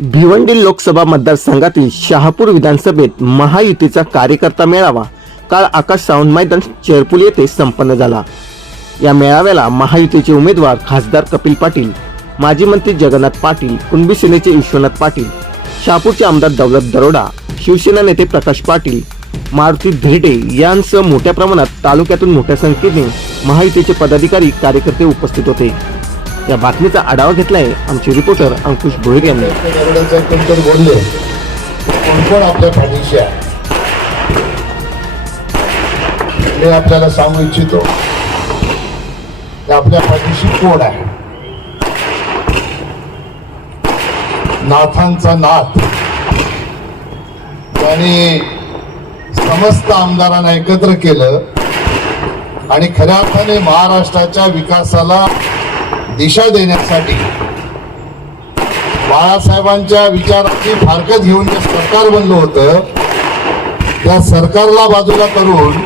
भिवंडी लोकसभा मतदारसंघातील शहापूर विधानसभेत महायुतीचा कार्यकर्ता मेळावा. काल आकाश सावंत मैदान चेरपूल येथे संपन्न झाला. या मेळाव्याला महायुतीचे उमेदवार खासदार कपिल पाटील माजी मंत्री जगन्नाथ पाटील कुणबी सेनेचे विश्वनाथ पाटील शहापूरचे आमदार दौलत दरोडा शिवसेना नेते प्रकाश पाटील मारुती धिरडे यांसह मोठ्या प्रमाणात तालुक्यातून मोठ्या संख्येने महायुतीचे पदाधिकारी कार्यकर्ते उपस्थित होते. या बातमीचा आढावा घेतलाय आमचे रिपोर्टर अंकुश भोईर यांनी. बोलले कोण कोण आपल्या पाठीशी आहे? मी आपल्याला सांगू इच्छितो आपल्या पाठीशी कोण आहे? नाथांचा नाथ त्यांनी समस्त आमदारांना एकत्र केलं आणि खऱ्या अर्थाने महाराष्ट्राच्या विकासाला दिशा देण्यासाठी. बाळासाहेबांच्या विचाराची फारकत घेऊन जे सरकार बनलं होतं त्या सरकारला बाजूला करून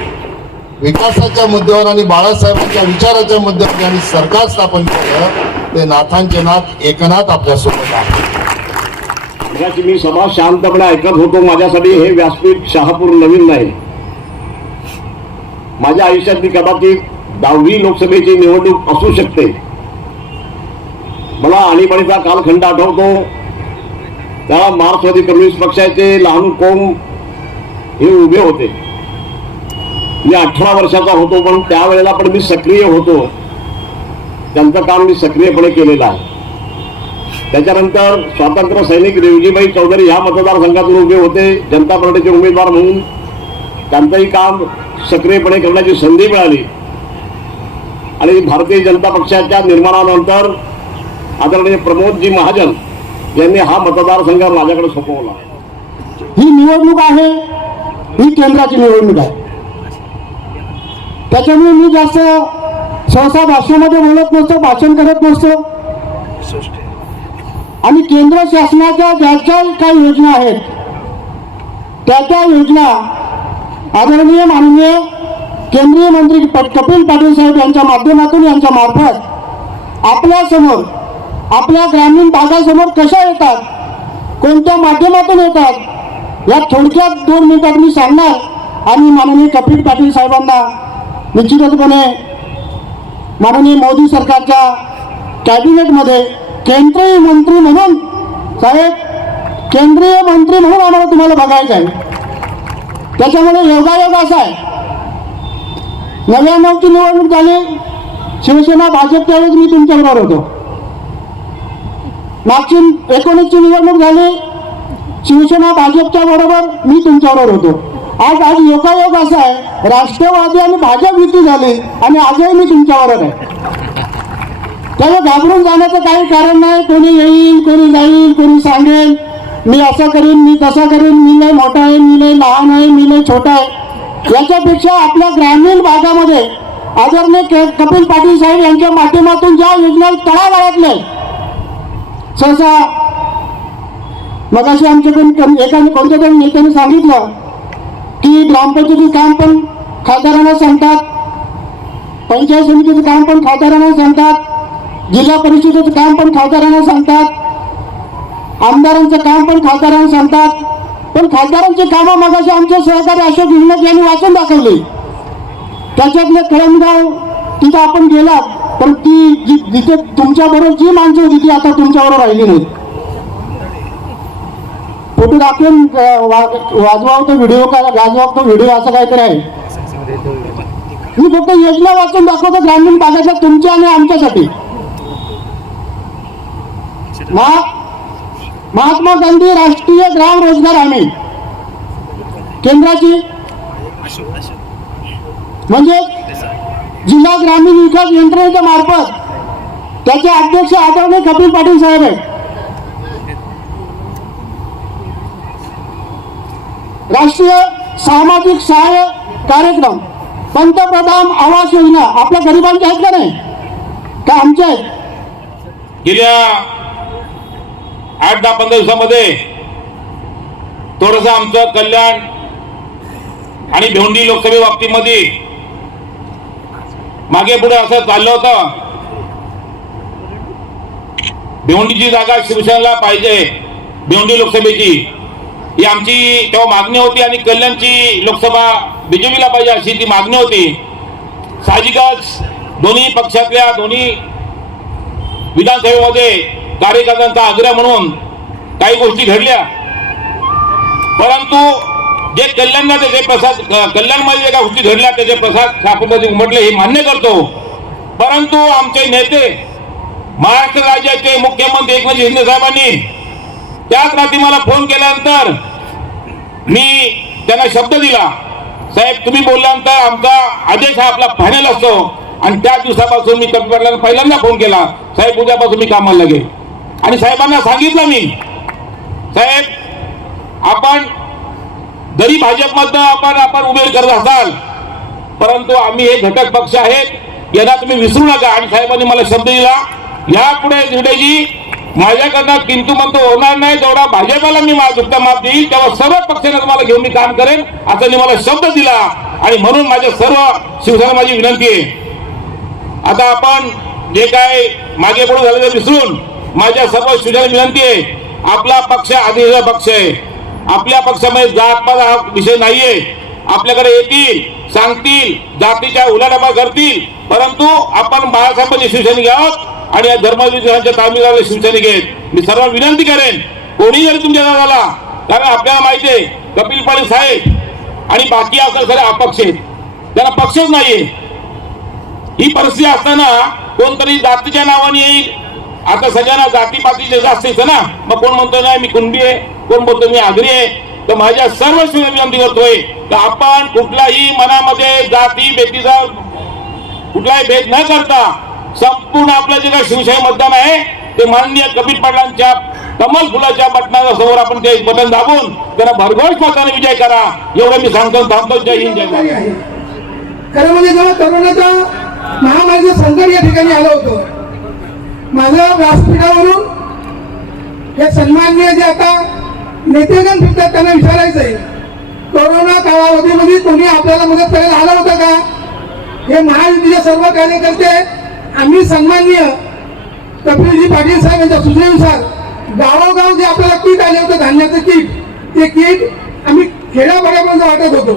विकासाच्या मुद्द्यावर आणि बाळासाहेबांच्या विचाराच्या मुद्द्यावर ज्यांनी सरकार स्थापन केलं ते नाथांचे नाथ एकनाथ आपल्यासोबत आहे मी सभा शांतपणे ऐकत होतो माझ्यासाठी हे व्यासपीठ शहापूर नवीन नाही. माझ्या आयुष्यातली कदाचित दहावी लोकसभेची निवडणूक असू शकते. मला आणीबाणीचा कालखंड आठवतो. त्या मार्क्सवादी कम्युनिस्ट पक्षाचे लहान कोम हे उभे होते. मी अठरा वर्षाचा होतो पण त्यावेळेला पण मी सक्रिय होतो. त्यांचं काम मी सक्रियपणे केलेलं आहे. त्याच्यानंतर स्वातंत्र्य सैनिक रेवजीबाई चौधरी ह्या मतदारसंघातून उभे होते जनता पार्टीचे उमेदवार म्हणून. त्यांचंही काम सक्रियपणे करण्याची संधी मिळाली. आणि भारतीय जनता पक्षाच्या निर्माणानंतर आदरणीय प्रमोदजी महाजन यांनी हा मतदारसंघ माझ्याकडे सोपवला. ही निवडणूक आहे ही केंद्राची निवडणूक आहे. त्याच्यामुळे मी जास्त सहसा भाषणामध्ये बोलत नसतो भाषण करत नसतो. आणि केंद्र शासनाच्या ज्या ज्या काही योजना आहेत त्या त्या योजना आदरणीय माननीय केंद्रीय मंत्री कपिल पाटील साहेब यांच्या माध्यमातून यांच्या मार्फत आपल्यासमोर आपल्या ग्रामीण भागासमोर कशा येतात? कोणत्या माध्यमातून येतात? या थोडक्यात दोन मिनिटात मी सांगणार आणि माननीय कपिल पाटील साहेबांना निश्चितपणे माननीय मोदी सरकारच्या कॅबिनेटमध्ये केंद्रीय मंत्री म्हणून साहेब केंद्रीय मंत्री म्हणून आम्हाला तुम्हाला बघायचं आहे. त्याच्यामुळे योगायोग असा आहे. नव्याण्णवची निवडणूक झाली शिवसेना भाजप त्यावेळेस मी तुमच्याबरोबर होतो. मागची एकोणीसची निवडणूक झाली शिवसेना भाजपच्या बरोबर मी तुमच्याबरोबर होतो. आज आज योगायोग असा आहे राष्ट्रवादी आणि भाजप युती झाली आणि आजही मी तुमच्याबरोबर आहे. त्यामुळे घाबरून जाण्याचं काही कारण नाही कोणी येईल कोणी जाईल कोणी सांगेल. मी असं करीन मी तसं करीन मी लय मोठा आहे मी लय लहान आहे मी लय छोटा आहे. याच्यापेक्षा आपल्या ग्रामीण भागामध्ये आदरणीय के- कपिल पाटील साहेब यांच्या माध्यमातून ज्या योजना तळागाळातल्या आहेत, सहसा मगाशी आमच्याकडून एकाने कोणत्या तरी नेत्याने सांगितलं की ग्रामपंचायतीचं काम पण खासदारांना सांगतात पंचायत समितीचं काम पण खासदारांना सांगतात जिल्हा परिषदेचं काम पण खासदारांना सांगतात आमदारांचं काम पण खासदारांना सांगतात. पण खासदारांची कामं मगाशी आमचे सहकारी अशोक हिंगणक यांनी वाचून दाखवली. त्याच्यातले कळमगाव तिथं आपण गेलात. पण ती जी- जिथे तुमच्याबरोबर जी माणसं होती ती आता तुमच्याबरोबर राहिली नाहीत. फोटो दाखवून वाजवाव तो व्हिडिओ का गाजवाव तो व्हिडिओ असं काहीतरी आहे. मी फक्त योजना वाचून दाखवतो ग्रामीण भागाच्या तुमच्या आणि आमच्यासाठी. महात्मा गांधी राष्ट्रीय ग्राम रोजगार हमी. केंद्राची. म्हणजे जिल्हा ग्रामीण विकास यंत्रणेच्या मार्फत त्याचे अध्यक्ष आदरणीय कपिल पाटील साहेब आहेत. राष्ट्रीय सामाजिक सहाय्य कार्यक्रम पंतप्रधान आवास योजना आपल्या गरिबांच्या आहेत का नाही? का आमच्या आहेत? गेल्या आठ दहा पंधरा दिवसामध्ये थोडस आमचं कल्याण आणि भेवंडी लोकसभे बाबतीमध्ये मागे पुढे असं चाललं होतं. भिवंडीची जागा शिवसेनेला पाहिजे भिवंडी लोकसभेची. ही आमची तेव्हा मागणी होती आणि कल्याणची लोकसभा बीजेपीला पाहिजे अशी ती मागणी होती. साहजिकच दोन्ही पक्षातल्या दोन्ही विधानसभेमध्ये कार्यकर्त्यांचा आग्रह म्हणून काही गोष्टी घडल्या. परंतु जे कल्याणाचे जे प्रसाद कल्याणमध्ये जे काही गोष्टी घडल्या त्याचे प्रसाद ठाकूरमध्ये उमटले हे मान्य करतो. परंतु आमचे नेते महाराष्ट्र राज्याचे मुख्यमंत्री एकनाथ शिंदे साहेबांनी त्याच रात्री मला फोन केल्यानंतर मी त्यांना शब्द दिला. साहेब तुम्ही बोलल्यानंतर आमचा आदेश हा आपला फायनल असतो. आणि त्या दिवसापासून मी कमी पडल्यानं पहिल्यांदा फोन केला. साहेब उद्यापासून मी कामाला लागेल. आणि साहेबांना सांगितलं मी. साहेब आपण जरी भाजपमधनं आपण आपण उमेद करत असाल परंतु आम्ही हे घटक पक्ष आहेत यांना तुम्ही विसरू नका. आणि साहेबांनी मला शब्द दिला यापुढे निर्णयजी माझ्याकडनं किंतु म्हणतो होणार नाही जेवढा भाजपाला मी माझा दुःख माफ देईल तेव्हा सर्व पक्षाने तुम्हाला घेऊन मी काम करेन असं मी मला शब्द दिला. आणि म्हणून माझ्या सर्व शिवसेना माझी विनंती आहे. आता आपण जे काय मागे पडू झालेलं विसरून माझ्या सर्व शिवसेना विनंती आहे. आपला पक्ष आधी पक्ष आहे. आपल्या पक्षामध्ये जातपात हा विषय नाहीये. आपल्याकडे येतील सांगतील जातीच्या उलाढापा करतील. परंतु आपण बाळासाहेबांची शिवसेने घ्यावं आणि या धर्मविश्वासांच्या तालमीदाराला शिवसेने घेत. मी सर्व विनंती करेन कोणी जरी तुमच्या झाला कारण आपल्याला माहिती आहे कपिल पाटील साहेब आणि बाकी असं सगळे अपक्ष आहेत. त्यांना पक्षच नाहीये. ही परिस्थिती असताना कोणतरी जातीच्या नावाने येईल. आता सगळ्यांना जातीपातीचे जास्त येतं ना. मग कोण म्हणतो नाही मी कुंडी आहे. कोण बोलतो मी आगरी आहे तर माझ्या सर्व शिवसेना विनंती करतोय की आपण कुठलाही मनामध्ये जाती बेतीचा कुठलाही भेद न करता संपूर्ण आपलं जे काही शिवशाही मतदान आहे ते माननीय कपिल पाटलांच्या कमल फुलाच्या बटनाच्या समोर आपण ते बटन दाबून त्यांना भरघोष मताने विजय करा. एवढं मी सांगतो थांबतो जय हिंद जय आहे खरं म्हणजे जेव्हा करोनाचा महामारीचं संकट या ठिकाणी आलं होतं माझ्या व्यासपीठावरून हे सन्माननीय जे आता नेतेगण फिरतात त्यांना विचारायचं आहे कोरोना कालावधीमध्ये कोणी आपल्याला मदत करायला आला होता का? हे महायुतीचे सर्व कार्यकर्ते आम्ही सन्माननीय कपिलजी पाटील साहेब यांच्या सूचनेनुसार गावोगाव जे आपल्याला किट आले होतं धान्याचं किट ते किट आम्ही खेड्यापाड्यापर्यंत वाटत होतो.